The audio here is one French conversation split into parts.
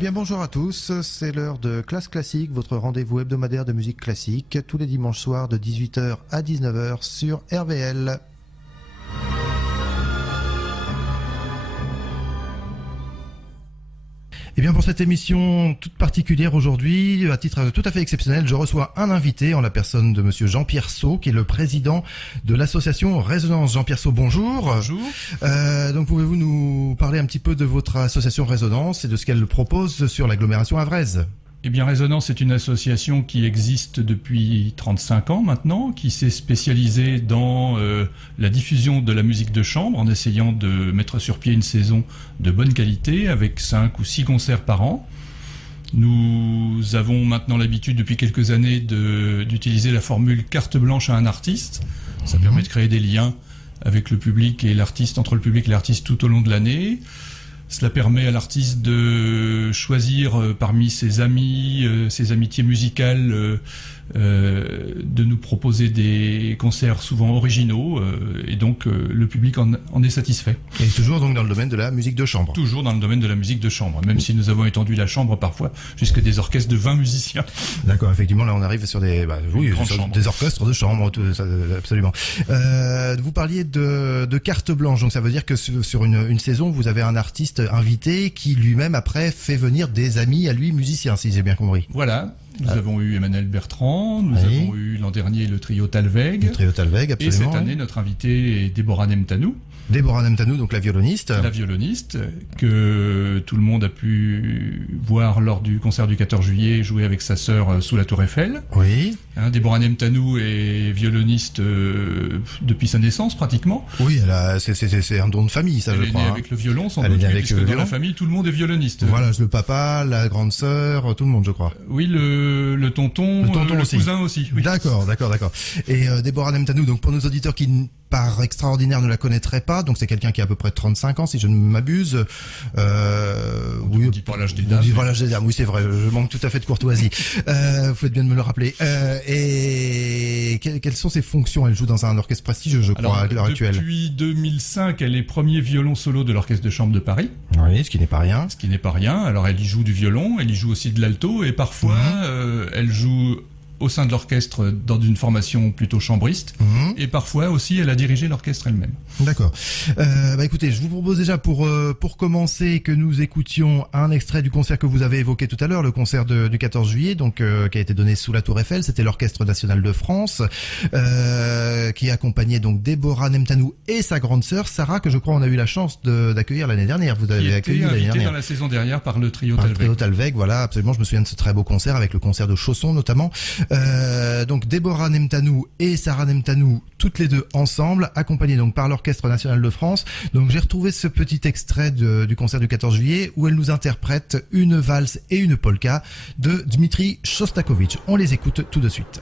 bien bonjour à tous, c'est l'heure de Classe Classique, votre rendez-vous hebdomadaire de musique classique, tous les dimanches soirs de 18h à 19h sur RVL. Et bien pour cette émission toute particulière aujourd'hui, à titre tout à fait exceptionnel, je reçois un invité en la personne de monsieur Jean-Pierre Saut, qui est le président de l'association Résonance. Jean-Pierre Saut, bonjour. Bonjour. Donc pouvez-vous nous parler un petit peu de votre association Résonance et de ce qu'elle propose sur l'agglomération havraise ? Eh bien, Résonance est une association qui existe depuis 35 ans maintenant, qui s'est spécialisée dans la diffusion de la musique de chambre, en essayant de mettre sur pied une saison de bonne qualité, avec 5 ou 6 concerts par an. Nous avons maintenant l'habitude, depuis quelques années, d'utiliser la formule carte blanche à un artiste. Ça permet de créer des liens avec le public et l'artiste, entre le public et l'artiste tout au long de l'année. Cela permet à l'artiste de choisir parmi ses amis, ses amitiés musicales, de nous proposer des concerts souvent originaux, et donc le public en est satisfait. Et toujours donc dans le domaine de la musique de chambre. Toujours dans le domaine de la musique de chambre, même si nous avons étendu la chambre parfois jusqu'à des orchestres de 20 musiciens. D'accord, effectivement, là on arrive sur des des orchestres de chambre, tout ça, absolument. Vous parliez de carte blanche, donc ça veut dire que sur une saison, vous avez un artiste invité qui lui-même après fait venir des amis à lui musiciens, si j'ai bien compris. Voilà. Nous avons eu Emmanuel Bertrand, nous avons eu l'an dernier le trio Talweg. Le trio Talweg, absolument. Et cette année, notre invité est Déborah Nemtanou. Déborah Nemtanou, donc la violoniste. La violoniste, que tout le monde a pu voir lors du concert du 14 juillet, jouer avec sa sœur sous la Tour Eiffel. Oui. Déborah Nemtanou est violoniste depuis sa naissance, pratiquement. Oui, c'est un don de famille, ça, je crois. Elle est née avec le violon, sans doute, puisque dans la famille, tout le monde est violoniste. Voilà, le papa, la grande sœur, tout le monde, je crois. Oui, le tonton le aussi. Cousin aussi. Oui. D'accord. Et Déborah Nemtanou, donc pour nos auditeurs qui par extraordinaire ne la connaîtraient pas, donc c'est quelqu'un qui a à peu près 35 ans si je ne m'abuse. On ne dit pas l'âge des dames. Oui, c'est vrai, je manque tout à fait de courtoisie. Vous faites bien de me le rappeler. Et quelles sont ses fonctions? Elle joue dans un orchestre prestigieux, je crois, à l'heure actuelle. Depuis 2005, elle est premier violon solo de l'Orchestre de chambre de Paris. Oui, ce qui n'est pas rien. Alors elle y joue du violon, elle y joue aussi de l'alto, et parfois elle joue au sein de l'orchestre dans une formation plutôt chambriste, et parfois aussi elle a dirigé l'orchestre elle-même. D'accord. Écoutez, je vous propose déjà pour commencer que nous écoutions un extrait du concert que vous avez évoqué tout à l'heure, le concert du 14 juillet, donc qui a été donné sous la Tour Eiffel. C'était l'Orchestre National de France, qui accompagnait donc Déborah Nemtanou et sa grande sœur Sarah, que je crois on a eu la chance d'accueillir l'année dernière. Vous avez accueilli l'année dernière dans la saison dernière par le trio Talweg. Le trio Talweg, voilà, absolument. Je me souviens de ce très beau concert avec le concert de Chausson notamment. Donc Déborah Nemtanou et Sarah Nemtanou, toutes les deux ensemble, accompagnées donc par l'Orchestre National de France. Donc j'ai retrouvé ce petit extrait du concert du 14 juillet où elle nous interprète une valse et une polka de Dmitri Shostakovich. On les écoute tout de suite.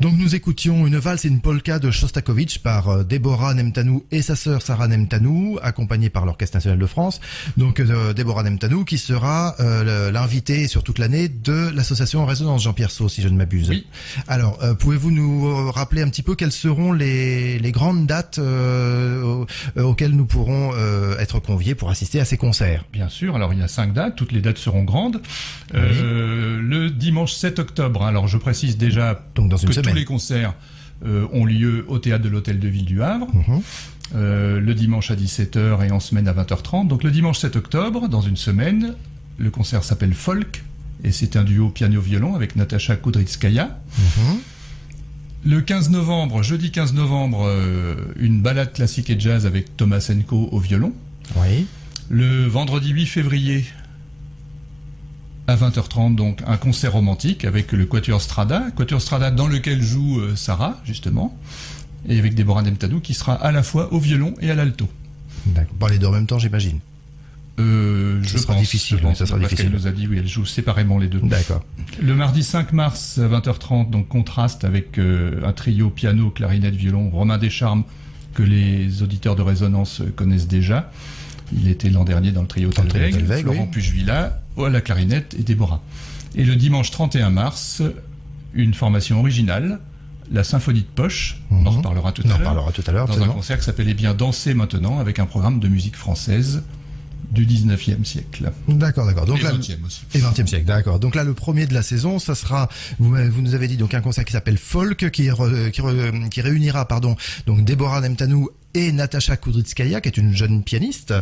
Donc nous écoutions une valse et une polka de Shostakovich par Deborah Nemtanou et sa sœur Sarah Nemtanou, accompagnée par l'Orchestre National de France. Donc Deborah Nemtanou qui sera l'invitée sur toute l'année de l'association Résonance, Jean-Pierre Saut, si je ne m'abuse. Oui. Alors, pouvez-vous nous rappeler un petit peu quelles seront les grandes dates auxquelles nous pourrons être conviés pour assister à ces concerts? Bien sûr, alors il y a 5 dates, toutes les dates seront grandes. Oui. Le dimanche 7 octobre, alors je précise déjà Donc dans une que semaine. tous les concerts ont lieu au théâtre de l'Hôtel de Ville du Havre. Le dimanche à 17h et en semaine à 20h30. Donc le dimanche 7 octobre, dans une semaine, le concert s'appelle Folk, et c'est un duo piano-violon avec Natacha Kudrytskaya. Le 15 novembre, jeudi 15 novembre, une balade classique et jazz avec Tomasenko au violon. Oui. Le vendredi 8 février, à 20h30, donc un concert romantique avec le Quatuor Strada dans lequel joue Sarah, justement, et avec Deborah Nemtanou qui sera à la fois au violon et à l'alto. D'accord. Bon, les deux en même temps, j'imagine. Ça sera difficile, ça sera difficile. Elle nous a dit, oui, elle joue séparément les deux. D'accord. Le mardi 5 mars à 20h30, donc contraste avec un trio piano, clarinette, violon, Romain Descharmes, que les auditeurs de Résonance connaissent déjà. Il était l'an dernier dans le trio Telveg, Florent Puchevilla à la clarinette et Déborah. Et le dimanche 31 mars, une formation originale, la Symphonie de Poche, on en reparlera tout à l'heure, dans un concert qui s'appelait bien Danser maintenant, avec un programme de musique française du 19e siècle. D'accord. Donc et là, 20e aussi. Et 20e siècle, d'accord. Donc là, le premier de la saison, ça sera, vous nous avez dit, donc un concert qui s'appelle Folk, qui réunira, donc Deborah Nemtanou et Natacha Kudrytskaya, qui est une jeune pianiste.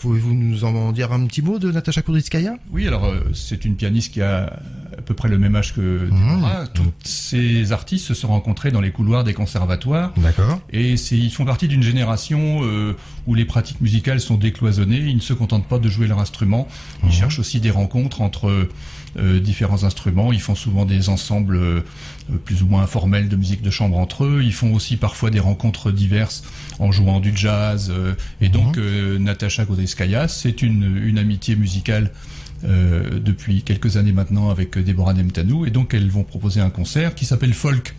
Pouvez-vous nous en dire un petit mot de Natacha Kudrytskaya? Oui, alors c'est une pianiste qui a à peu près le même âge que Deborah. Tous ces artistes se sont rencontrés dans les couloirs des conservatoires. D'accord. Et ils font partie d'une génération où les pratiques musicales sont décloisonnées. Ils ne se contentent pas de jouer leur instrument. Ils cherchent aussi des rencontres entre différents instruments. Ils font souvent des ensembles plus ou moins informels de musique de chambre entre eux. Ils font aussi parfois des rencontres diverses en jouant du jazz. Et donc Natacha Kudrytskaya, c'est une amitié musicale depuis quelques années maintenant avec Deborah Nemtanou, et donc elles vont proposer un concert qui s'appelle Folk,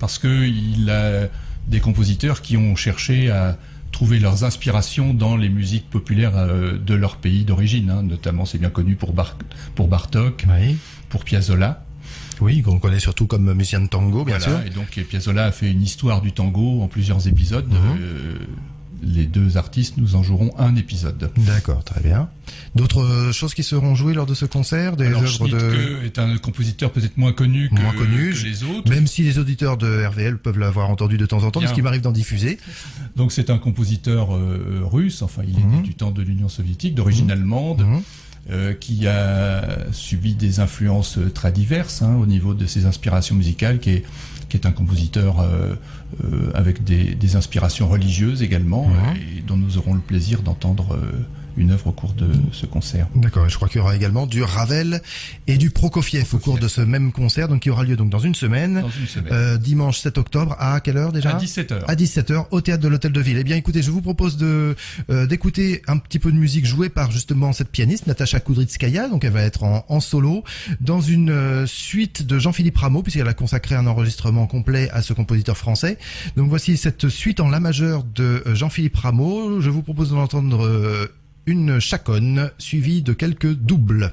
parce que il a des compositeurs qui ont cherché à trouver leurs inspirations dans les musiques populaires de leur pays d'origine, notamment c'est bien connu pour Bartók, pour Piazzolla. Oui, qu'on connaît surtout comme musicien de tango, bien sûr. Et donc Piazzolla a fait une histoire du tango en plusieurs épisodes. Les deux artistes nous en joueront un épisode. D'accord, très bien. D'autres choses qui seront jouées lors de ce concert, des œuvres Schnittke est un compositeur peut-être moins connu que les autres. Même si les auditeurs de RVL peuvent l'avoir entendu de temps en temps, parce qu'il m'arrive d'en diffuser. Donc c'est un compositeur russe, enfin il est né du temps de l'Union soviétique, d'origine allemande, qui a subi des influences très diverses au niveau de ses inspirations musicales, qui est un compositeur avec des inspirations religieuses également, et dont nous aurons le plaisir d'entendre une œuvre au cours de ce concert. D'accord, et je crois qu'il y aura également du Ravel et du Prokofiev au cours de ce même concert, donc qui aura lieu donc dans une semaine. Dimanche 7 octobre, à quelle heure déjà? À 17h. À 17h, au théâtre de l'Hôtel de Ville. Eh bien écoutez, je vous propose d'écouter un petit peu de musique jouée par justement cette pianiste, Natacha Kudrytskaya, donc elle va être en solo, dans une suite de Jean-Philippe Rameau, puisqu'elle a consacré un enregistrement complet à ce compositeur français. Donc voici cette suite en la majeure de Jean-Philippe Rameau. Je vous propose d'en entendre une chaconne suivie de quelques doubles.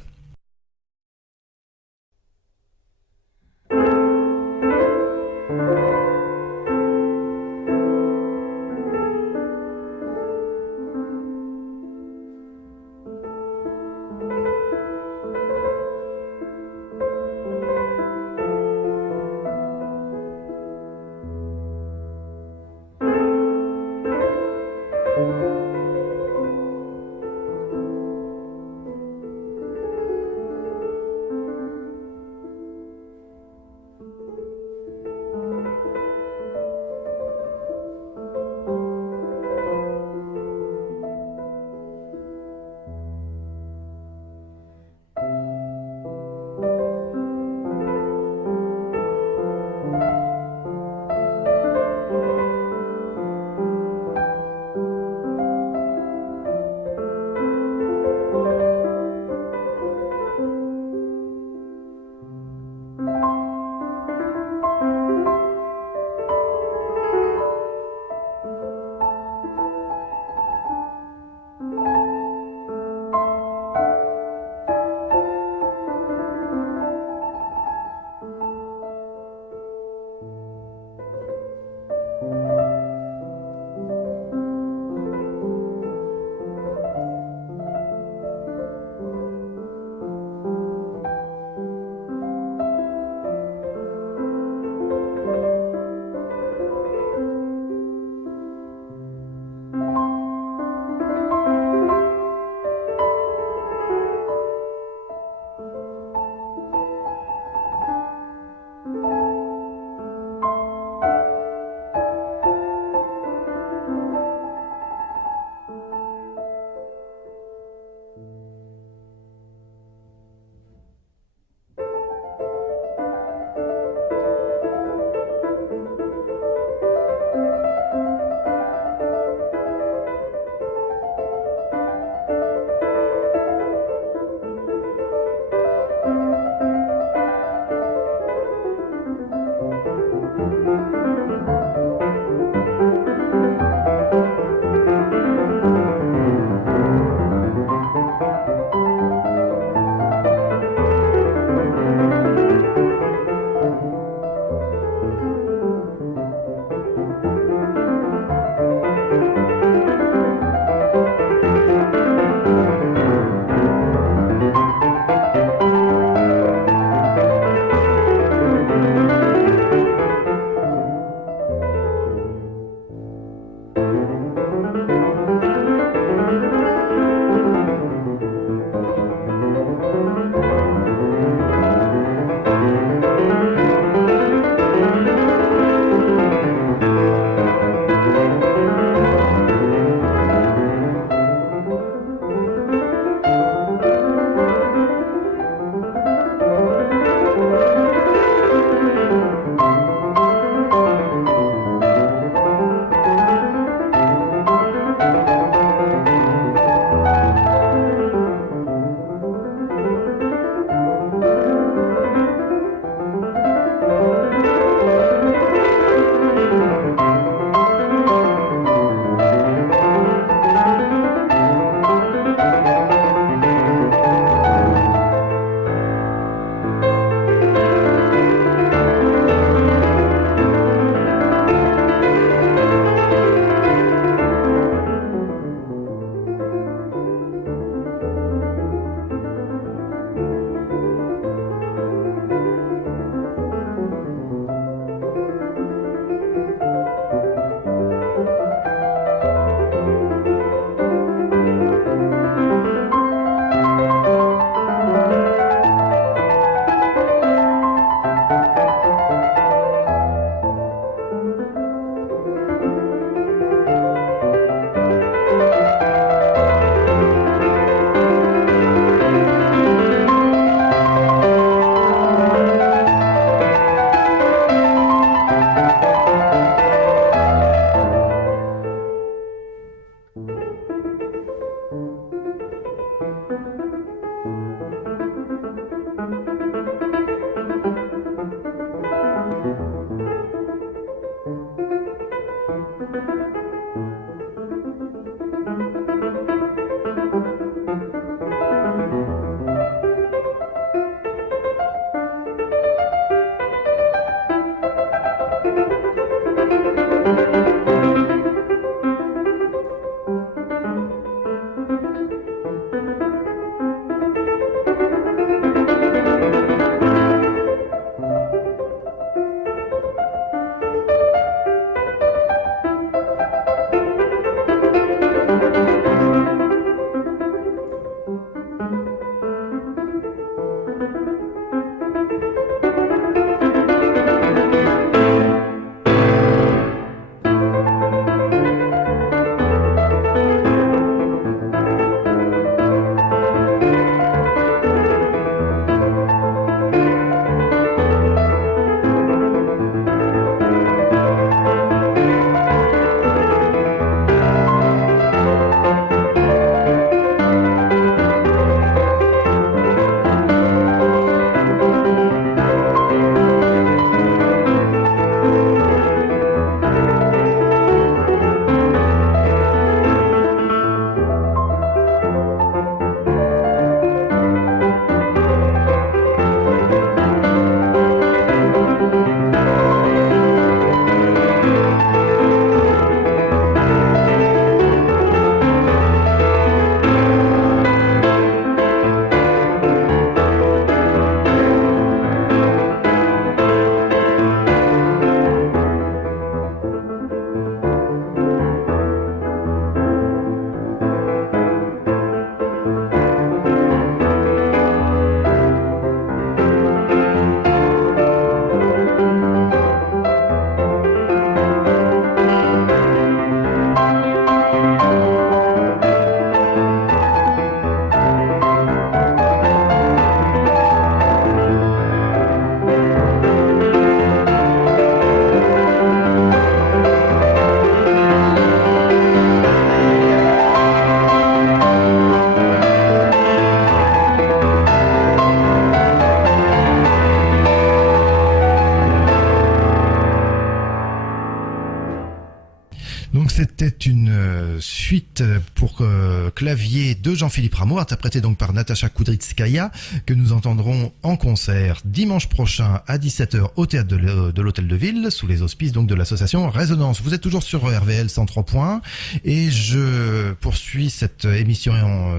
clavier de Jean-Philippe Rameau, interprété donc par Natacha Kudrytskaya, que nous entendrons en concert dimanche prochain à 17h au théâtre de l'Hôtel de Ville, sous les auspices donc de l'association Résonance. Vous êtes toujours sur RVL 103 points et je poursuis cette émission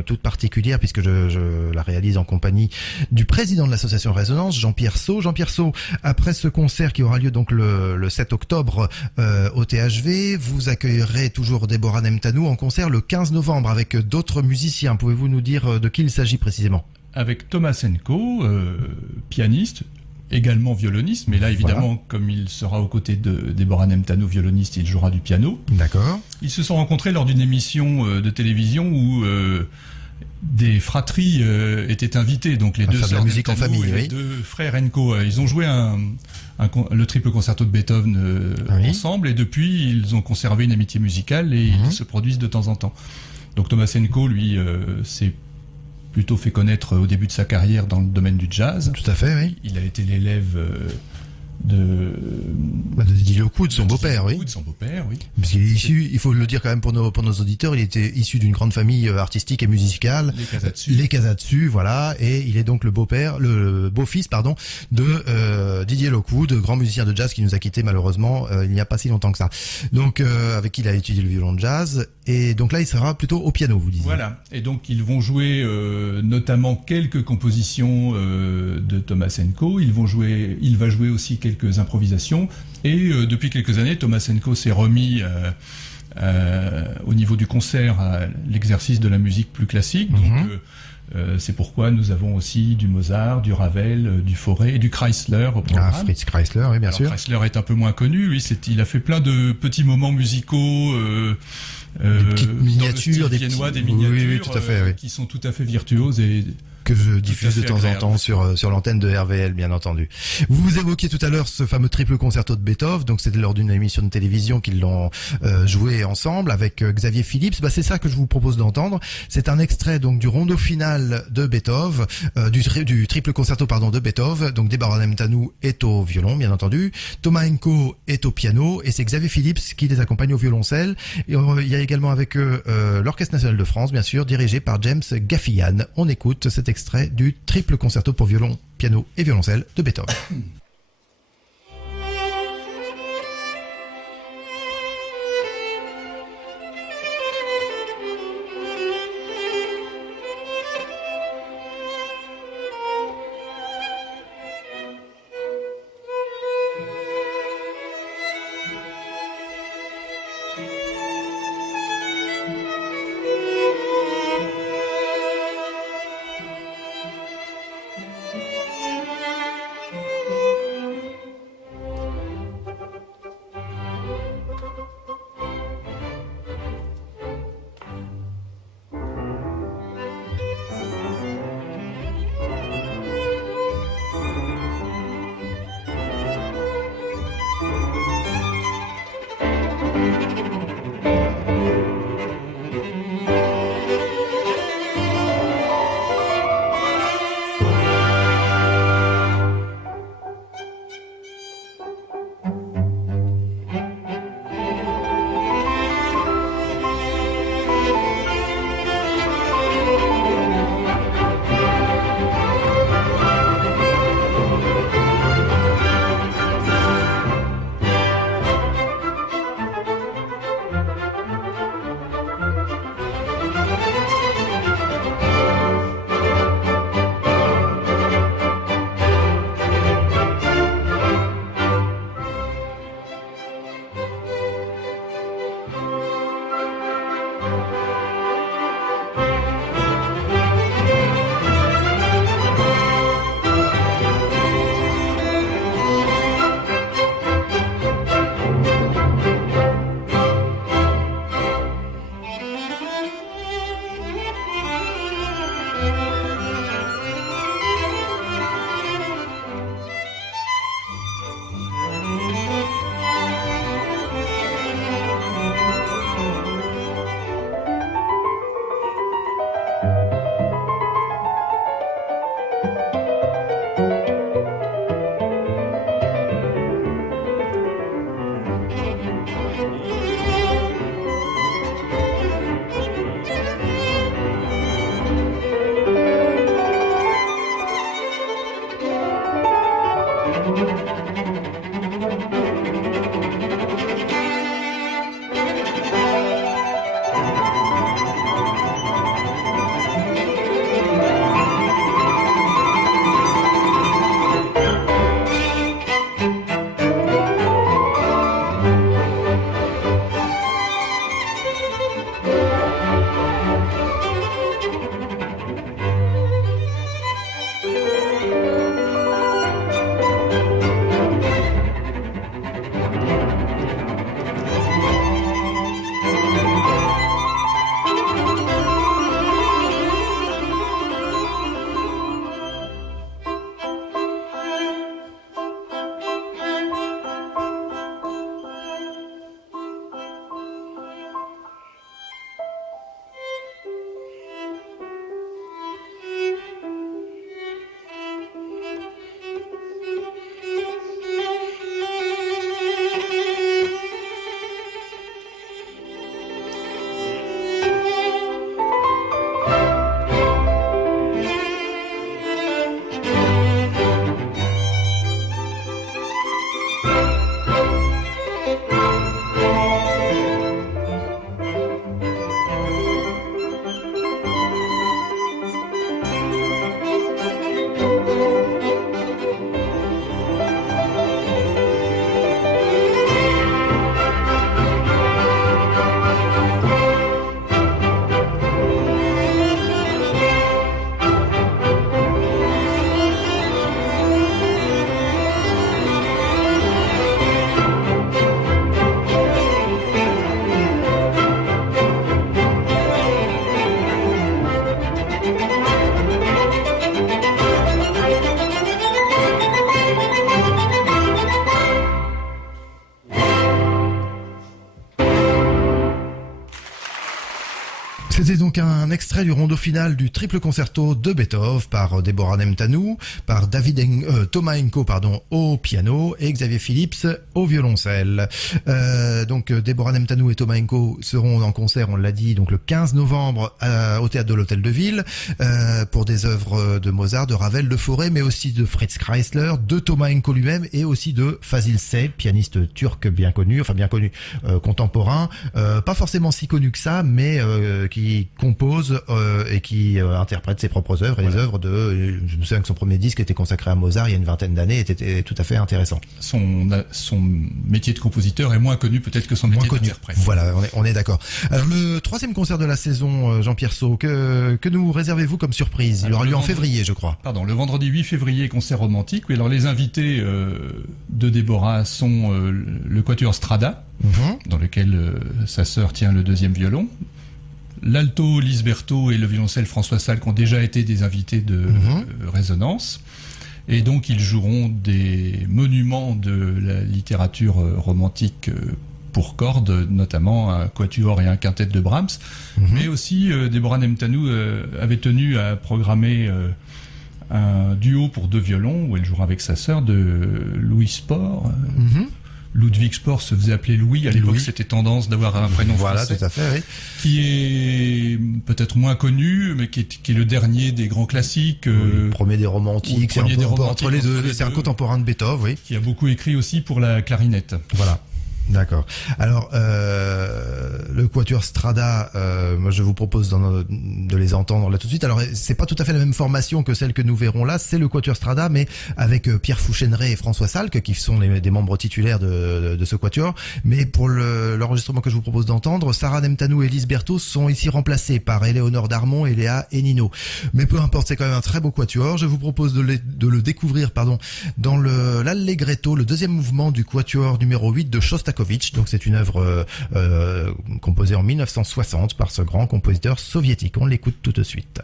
toute particulière puisque je la réalise en compagnie du président de l'association Résonance, Jean-Pierre Saut. Jean-Pierre Saut, après ce concert qui aura lieu donc le 7 octobre au THV, vous accueillerez toujours Deborah Nemtanou en concert le 15 novembre avec d'autres musiciens. Pouvez-vous nous dire de qui il s'agit précisément? Avec Tomasenko, pianiste, également violoniste, mais là évidemment, voilà, comme il sera aux côtés de Deborah Nemtanou, violoniste, il jouera du piano. D'accord. Ils se sont rencontrés lors d'une émission de télévision où des fratries étaient invitées, donc les deux sœurs de la musique Nemtanou en famille, et les deux frères Enko. Ils ont joué le triple concerto de Beethoven ensemble, et depuis ils ont conservé une amitié musicale et ils se produisent de temps en temps. Donc Tomasenko, lui, s'est plutôt fait connaître au début de sa carrière dans le domaine du jazz. Tout à fait, oui. Il a été l'élève de Didier Lockwood, son beau-père, oui. Son beau-père, oui. Parce qu'il est issu, il faut le dire quand même pour nos auditeurs, il était issu d'une grande famille artistique et musicale. Les Casatsu, voilà. Et il est donc le beau-fils, de Didier Lockwood, grand musicien de jazz qui nous a quittés malheureusement il n'y a pas si longtemps que ça. Donc, avec qui il a étudié le violon de jazz. Et donc là, il sera plutôt au piano, vous disiez. Voilà. Et donc, ils vont jouer notamment quelques compositions de Tomasenko. Il va jouer aussi quelques improvisations. Et depuis quelques années, Tomasenko s'est remis au niveau du concert à l'exercice de la musique plus classique. Donc, c'est pourquoi nous avons aussi du Mozart, du Ravel, du Fauré et du Kreisler au programme. Fritz Kreisler, oui, bien sûr. Kreisler est un peu moins connu. Lui, il a fait plein de petits moments musicaux. Des petites miniatures, des miniatures, oui, tout à fait, oui, qui sont tout à fait virtuoses et que je diffuse de temps en temps sur l'antenne de RVL, bien entendu. Vous évoquiez tout à l'heure ce fameux triple concerto de Beethoven, donc c'était lors d'une émission de télévision qu'ils l'ont joué ensemble avec Xavier Phillips. C'est ça que je vous propose d'entendre. C'est un extrait donc du rondo final de Beethoven, du triple concerto de Beethoven. Donc Deborah Nemtanou est au violon, bien entendu. Tomasenko est au piano et c'est Xavier Phillips qui les accompagne au violoncelle. Et il y a également avec eux l'Orchestre national de France, bien sûr, dirigé par James Gaffigan. On écoute cet extrait du triple concerto pour violon, piano et violoncelle de Beethoven. C'était donc un extrait du rondo final du triple concerto de Beethoven par Deborah Nemtanou, par Tomaenko au piano et Xavier Phillips au violoncelle. Donc Deborah Nemtanou et Tomaenko seront en concert, on l'a dit, donc le 15 novembre au théâtre de l'Hôtel de Ville pour des œuvres de Mozart, de Ravel, de Fauré, mais aussi de Fritz Kreisler, de Tomaenko lui-même et aussi de Fazil Say, pianiste turc bien connu, contemporain, pas forcément si connu que ça, mais qui compose et qui interprète ses propres œuvres et les œuvres de... Je me souviens que son premier disque était consacré à Mozart il y a une vingtaine d'années, était tout à fait intéressant. Son métier de compositeur est moins connu peut-être que son métier d'interprète. Voilà, on est d'accord. Alors le troisième concert de la saison, Jean-Pierre Saut, que nous réservez-vous comme surprise? Il aura lieu en février, je crois. Pardon, le vendredi 8 février, concert romantique. Oui, alors les invités de Déborah sont le Quatuor Strada, dans lequel sa sœur tient le deuxième violon. L'alto Lisberto et le violoncelle François Salk ont déjà été des invités de résonance. Et donc ils joueront des monuments de la littérature romantique pour cordes, notamment un quatuor et un quintet de Brahms. Mais aussi Deborah Nemtanou avait tenu à programmer un duo pour 2 violons où elle jouera avec sa sœur de Louis Spohr. Ludwig Spohr se faisait appeler Louis. À l'époque, c'était tendance d'avoir un prénom français. Voilà, tout à fait, oui. Qui est peut-être moins connu, mais qui est le dernier des grands classiques. Le premier des romantiques. C'est entre les deux. C'est un contemporain de Beethoven, oui. Qui a beaucoup écrit aussi pour la clarinette. Voilà. D'accord. Alors, le Quatuor Strada, moi je vous propose de les entendre là tout de suite. Alors, c'est pas tout à fait la même formation que celle que nous verrons là. C'est le Quatuor Strada, mais avec Pierre Fouchéneret et François Salk, qui sont des membres titulaires de ce Quatuor. Mais pour l'enregistrement que je vous propose d'entendre, Sarah Nemtanou et Lise Berthaud sont ici remplacées par Éléonore Darmon et Léa et Nino. Mais peu importe, c'est quand même un très beau Quatuor. Je vous propose de le découvrir, dans l'Allegretto, le deuxième mouvement du Quatuor numéro 8 de Shostakovich. Donc c'est une œuvre composée en 1960 par ce grand compositeur soviétique. On l'écoute tout de suite.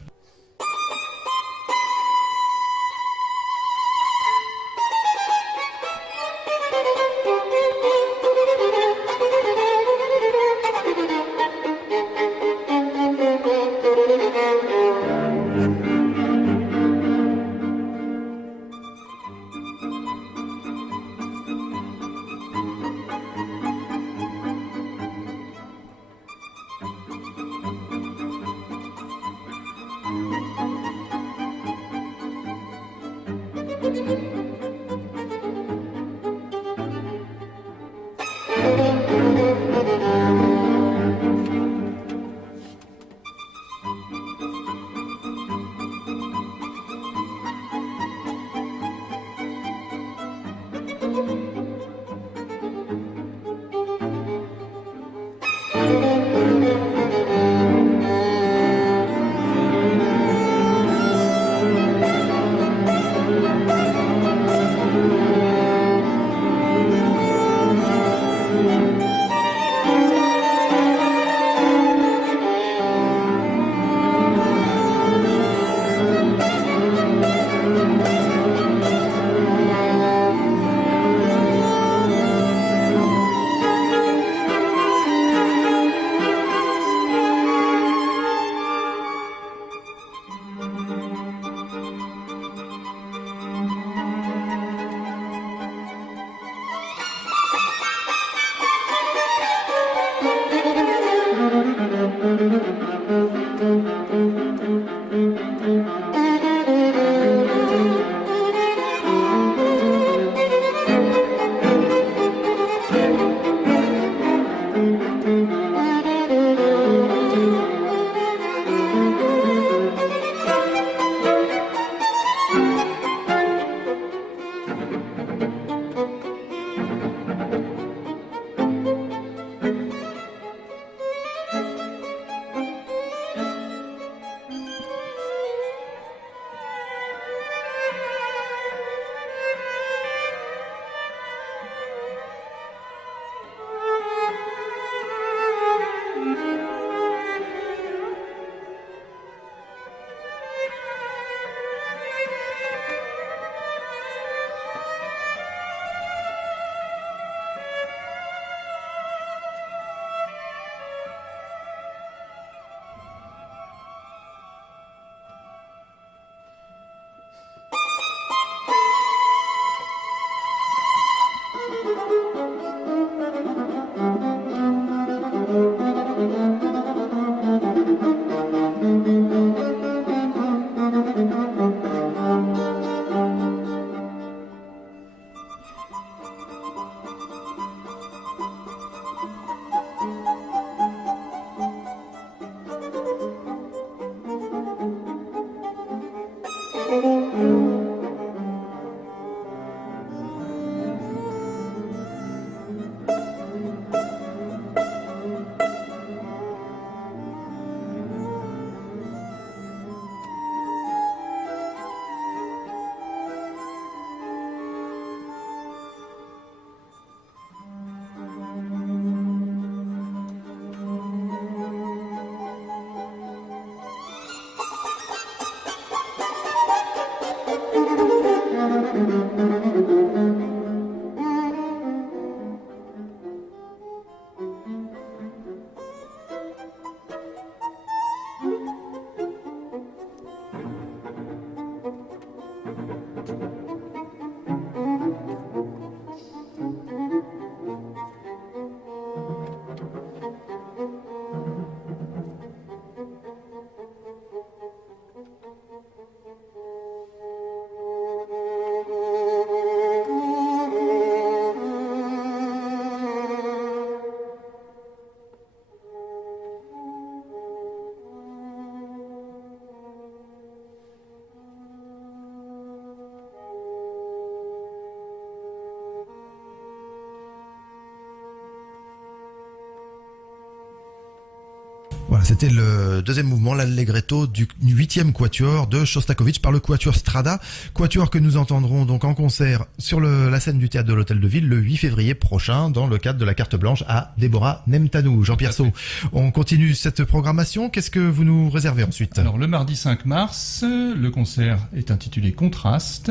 Voilà, c'était le deuxième mouvement, l'allegretto du 8e quatuor de Shostakovich par le quatuor Strada, quatuor que nous entendrons donc en concert sur la scène du théâtre de l'Hôtel de Ville le 8 février prochain dans le cadre de la carte blanche à Deborah Nemtanou. Jean-Pierre Sault, on continue cette programmation. Qu'est-ce que vous nous réservez ensuite? Alors le mardi 5 mars, le concert est intitulé Contraste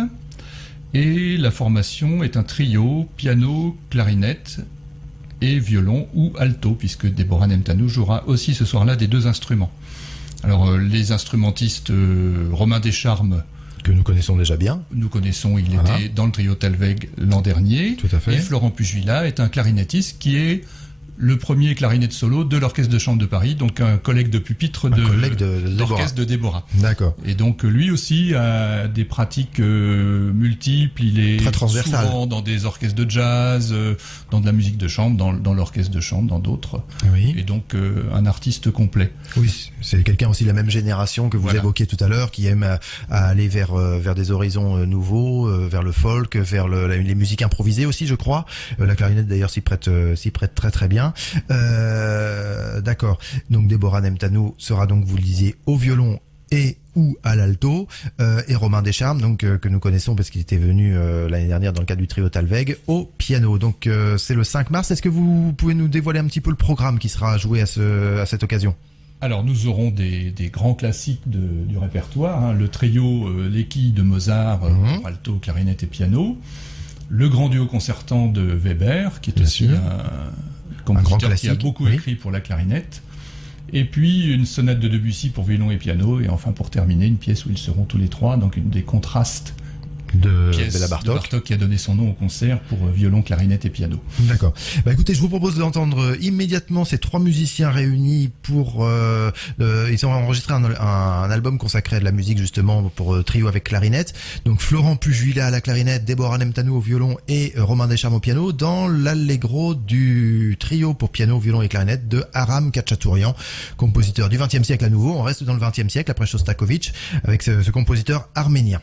et la formation est un trio, piano, clarinette et violon ou alto, puisque Deborah Nemtanou jouera aussi ce soir-là des deux instruments. Alors les instrumentistes Romain Descharmes, que nous connaissons déjà bien. Nous connaissons, il était dans le trio Talweg l'an dernier. Tout à fait. Et Florent Pujvila est un clarinettiste qui est le premier clarinette solo de l'Orchestre de Chambre de Paris, donc un collègue de pupitre de l'orchestre de Deborah. D'accord. Et donc lui aussi a des pratiques multiples, il est très transversal. Souvent dans des orchestres de jazz, dans de la musique de chambre, dans l'orchestre de chambre, dans d'autres. Oui. Et donc un artiste complet. Oui, c'est quelqu'un aussi de la même génération que vous évoquiez tout à l'heure, qui aime à aller vers des horizons nouveaux, vers le folk, vers les musiques improvisées aussi, je crois. La clarinette d'ailleurs s'y prête très très bien. D'accord. Donc Deborah Nemtanou sera donc, vous le disiez, au violon et ou à l'alto, et Romain Descharmes, donc que nous connaissons parce qu'il était venu l'année dernière dans le cadre du trio Talweg, au piano. Donc c'est le 5 mars. Est-ce que vous pouvez nous dévoiler un petit peu le programme qui sera joué à cette occasion? Alors nous aurons des grands classiques du répertoire, hein, le trio Les Quilles de Mozart, pour alto, clarinette et piano, le grand duo concertant de Weber, qui est bien aussi sûr. un compositeur qui a beaucoup écrit pour la clarinette, et puis une sonate de Debussy pour violon et piano, et enfin pour terminer une pièce où ils seront tous les trois, donc une des contrastes de pièce Béla de Bartók qui a donné son nom au concert pour violon, clarinette et piano. D'accord. Bah écoutez, je vous propose d'entendre immédiatement ces trois musiciens réunis pour ils ont enregistré un album consacré à de la musique justement pour trio avec clarinette. Donc Florent Pujvila à la clarinette, Deborah Nemtanou au violon et Romain Descharmes au piano dans l'allegro du trio pour piano, violon et clarinette de Aram Khachaturian, compositeur du XXe siècle à nouveau. On reste dans le XXe siècle après Shostakovich avec ce compositeur arménien.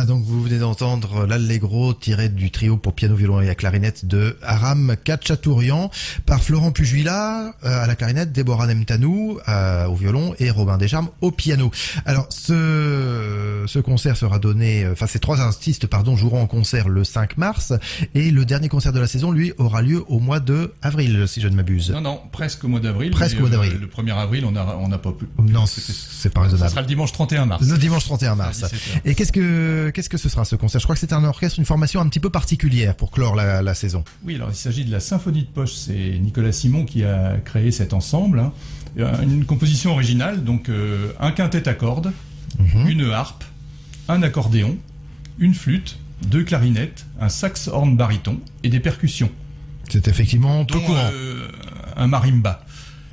Voilà, donc vous venez d'entendre l'Allegro tiré du trio pour piano, violon et à clarinette de Aram Khachaturian par Florent Pujuila à la clarinette, Déborah Nemtanou au violon et Robin Descharmes au piano. Alors ce concert sera donné, enfin ces trois artistes joueront en concert le 5 mars et le dernier concert de la saison lui aura lieu au mois de avril si je ne m'abuse. Non, presque au mois d'avril. Presque au mois d'avril. Le 1er avril, on n'a pas pu. Non, c'est pas raisonnable. Ça sera le dimanche 31 mars. Le dimanche 31 mars. Et qu'est-ce que ce sera ce concert? Je crois que c'est un orchestre, une formation un petit peu particulière pour clore la saison. Oui, alors il s'agit de la Symphonie de Poche. C'est Nicolas Simon qui a créé cet ensemble. Une composition originale, donc un quintet à cordes, une harpe, un accordéon, une flûte, 2 clarinettes, un sax horn baryton et des percussions. C'est effectivement peu courant. Un marimba.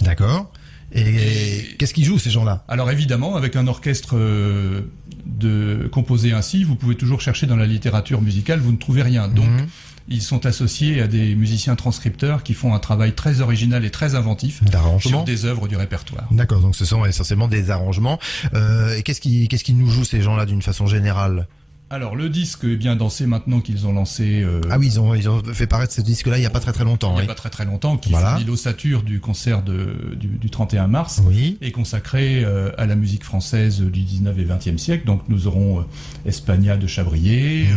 D'accord. Et qu'est-ce qu'ils jouent ces gens-là? Alors évidemment, avec un orchestre composé ainsi, vous pouvez toujours chercher dans la littérature musicale, vous ne trouvez rien. Donc ils sont associés à des musiciens transcripteurs qui font un travail très original et très inventif sur des œuvres du répertoire. D'accord, donc ce sont essentiellement des arrangements. Et qu'est-ce qu'ils nous jouent ces gens-là d'une façon générale? Alors le disque est bien dansé maintenant qu'ils ont lancé. Ah oui, ils ont fait paraître ce disque-là il y a pas très longtemps. Il y a pas très longtemps, qui fournit l'ossature du concert du 31 mars, et consacré à la musique française du 19 et 20e siècle. Donc nous aurons Espagna de Chabrier,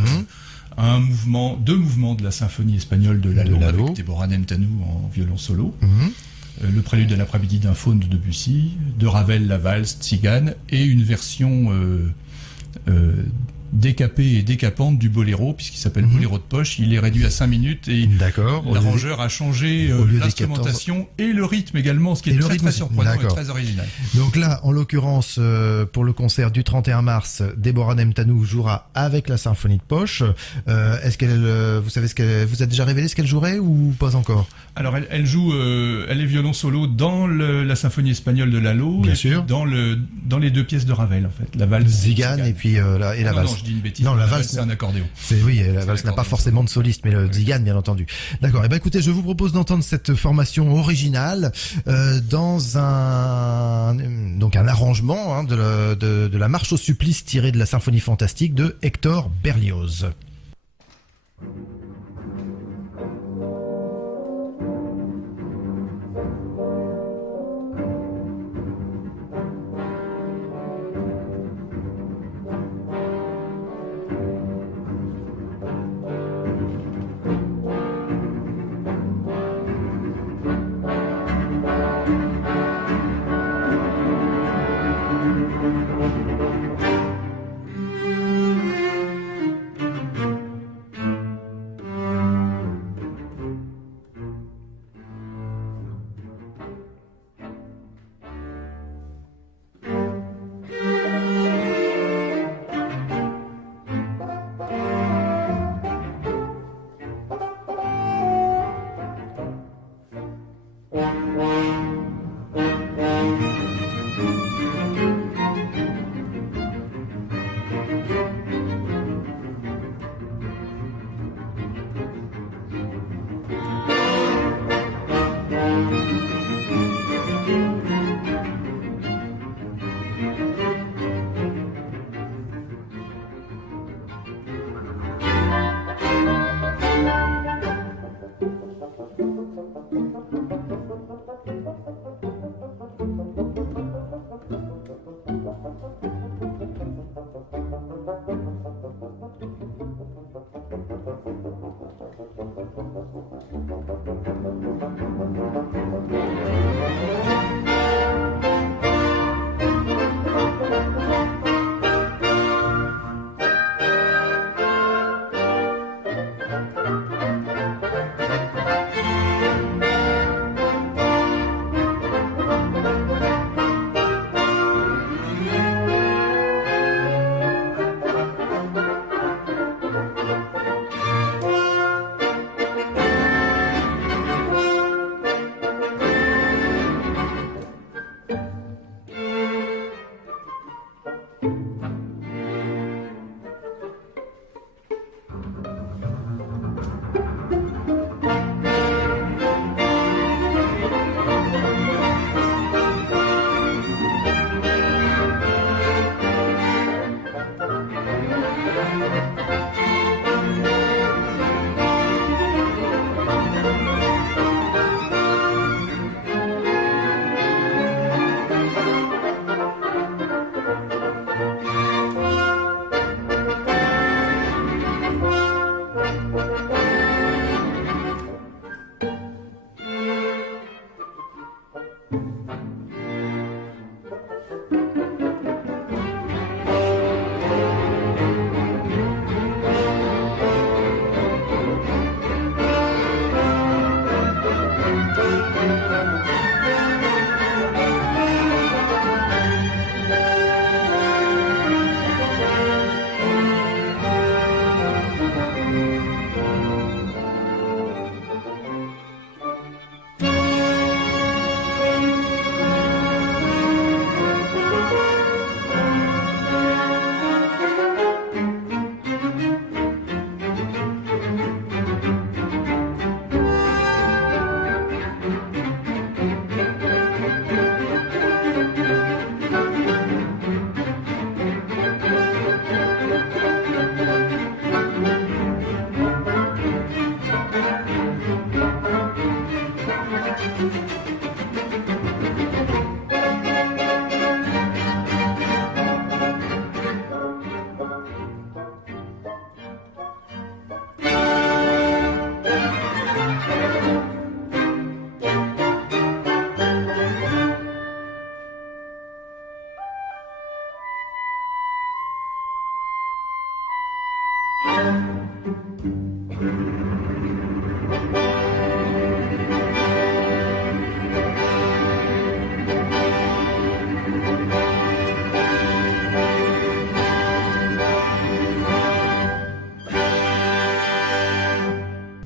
deux mouvements de la symphonie espagnole de Lalo avec Déborah Nemtanou en violon solo. Le prélude à l'après-midi d'un faune de Debussy, de Ravel la valse Tzigane et une version décapée et décapante du boléro, puisqu'il s'appelle boléro de poche. Il est réduit à 5 minutes et l'arrangeur a changé l'instrumentation et le rythme également, ce qui est très surprenant et très original. Donc là, en l'occurrence, pour le concert du 31 mars, Déborah Nemtanou jouera avec la symphonie de poche. Est-ce qu'elle, vous savez vous a déjà révélé ce qu'elle jouerait ou pas encore? Alors elle joue, elle est violon solo dans la symphonie espagnole de Lalo, bien sûr, dans les 2 pièces de Ravel en fait, la valse Zigane et puis la valse. Je dis une bêtise. Non, la valse c'est un accordéon. La valse n'a pas forcément de soliste, mais le Zigane, bien entendu. D'accord. Et écoutez, je vous propose d'entendre cette formation originale dans un arrangement de la marche au supplice tirée de la symphonie fantastique de Hector Berlioz.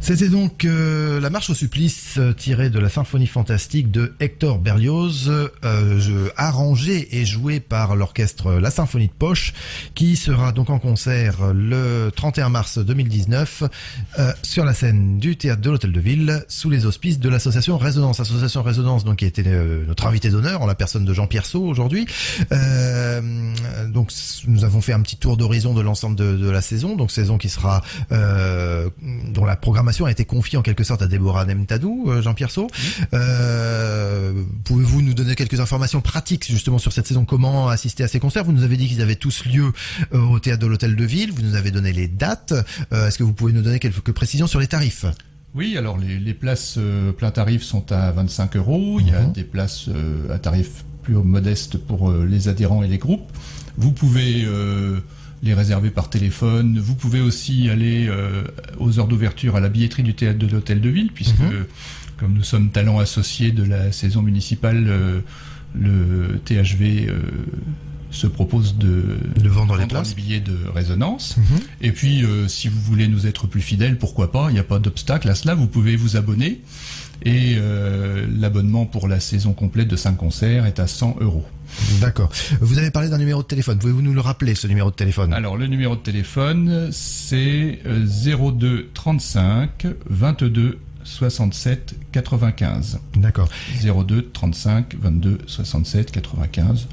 C'était donc la marche au supplice tirée de la symphonie fantastique de Hector Berlioz, arrangée et jouée par l'orchestre La Symphonie de Poche, qui sera donc en concert le 31 mars 2019 sur la scène du théâtre de l'Hôtel de Ville, sous les auspices de l'association Résonance. Association Résonance, donc, qui était notre invité d'honneur en la personne de Jean-Pierre Saut aujourd'hui. Donc nous avons fait un petit tour d'horizon de l'ensemble de la saison, donc saison qui sera dont la programmation a été confiée en quelque sorte à Déborah Nemtadou, Jean-Pierre Saut. Pouvez-vous nous donner quelques informations pratiques justement sur cette saison, comment assister à ces concerts? Vous nous avez dit qu'ils avaient tous lieu au théâtre de l'Hôtel de Ville, vous nous avez donné les dates. Est-ce que vous pouvez nous donner quelques précisions sur les tarifs? Oui, alors les places plein tarif sont à 25 €. Il y a des places à tarif plus modeste pour les adhérents et les groupes. Vous pouvez les réserver par téléphone. Vous pouvez aussi aller aux heures d'ouverture à la billetterie du théâtre de l'Hôtel de Ville, puisque comme nous sommes talents associés de la saison municipale, le THV se propose de vendre les places, les billets de Résonance. Et puis, si vous voulez nous être plus fidèles, pourquoi pas, il n'y a pas d'obstacle à cela, vous pouvez vous abonner. Et l'abonnement pour la saison complète de 5 concerts est à 100 €. D'accord. Vous avez parlé d'un numéro de téléphone. Pouvez-vous nous le rappeler, ce numéro de téléphone? Alors, le numéro de téléphone, c'est 02 35 22 67 95. D'accord. 02 35 22 67 95.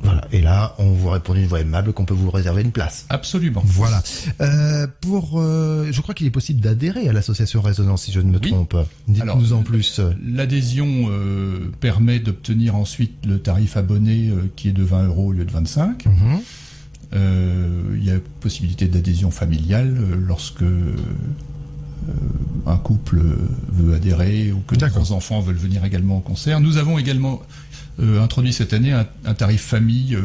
Voilà, et là, on vous répond d'une voix aimable qu'on peut vous réserver une place. Absolument. Voilà. Je crois qu'il est possible d'adhérer à l'association Résonance, si je ne me trompe. Dites-nous en plus. L'adhésion permet d'obtenir ensuite le tarif abonné qui est de 20 € au lieu de 25. Il y a possibilité d'adhésion familiale lorsque un couple veut adhérer ou que des enfants veulent venir également au concert. Nous avons également introduit cette année un tarif famille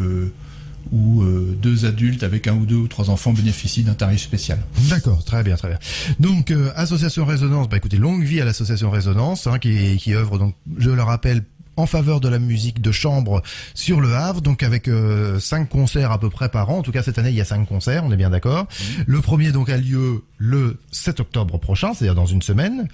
où 2 adultes avec 1 ou 2 ou 3 enfants bénéficient d'un tarif spécial. D'accord, très bien, très bien. Donc, association Résonance, écoutez, longue vie à l'association Résonance, qui œuvre, donc, je le rappelle, en faveur de la musique de chambre sur le Havre, donc avec 5 concerts à peu près par an. En tout cas, cette année, il y a 5 concerts, on est bien d'accord. Le premier donc a lieu le 7 octobre prochain, c'est-à-dire dans une semaine.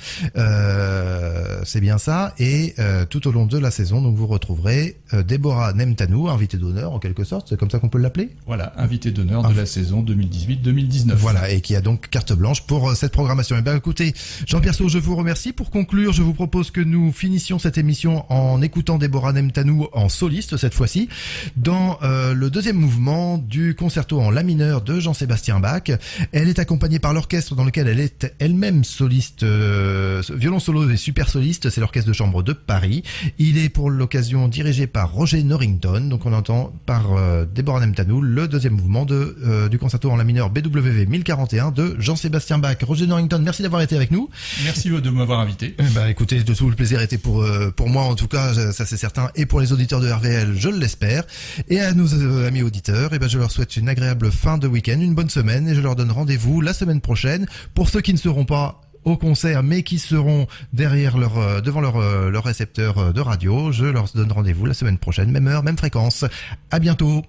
C'est bien ça. Et tout au long de la saison, donc vous retrouverez Déborah Nemtanou, invitée d'honneur en quelque sorte, c'est comme ça qu'on peut l'appeler? Voilà, invitée d'honneur de la saison 2018-2019. Voilà, et qui a donc carte blanche pour cette programmation. Et bien écoutez, Jean-Pierre Saut, je vous remercie. Pour conclure, je vous propose que nous finissions cette émission en écoutant Déborah Nemtanou en soliste cette fois-ci, dans le deuxième mouvement du concerto en la mineur de Jean-Sébastien Bach. Elle est accompagnée par l'orchestre dans lequel elle est elle-même soliste, violon solo et super soliste, c'est l'orchestre de chambre de Paris. Il est pour l'occasion dirigé par Roger Norrington, donc on entend par Déborah Nemtanou le deuxième mouvement du concerto en la mineur BWV 1041 de Jean-Sébastien Bach. Roger Norrington, merci d'avoir été avec nous. Merci de m'avoir invité. Écoutez, de tout le plaisir était pour moi en tout cas, ça c'est certain, et pour les auditeurs de RVL, je l'espère. Et à nos amis auditeurs, je leur souhaite une agréable fin de week-end, une bonne semaine, et je leur donne rendez-vous la semaine prochaine. Pour ceux qui ne seront pas au concert, mais qui seront devant leur récepteur de radio, je leur donne rendez-vous la semaine prochaine, même heure, même fréquence. À bientôt.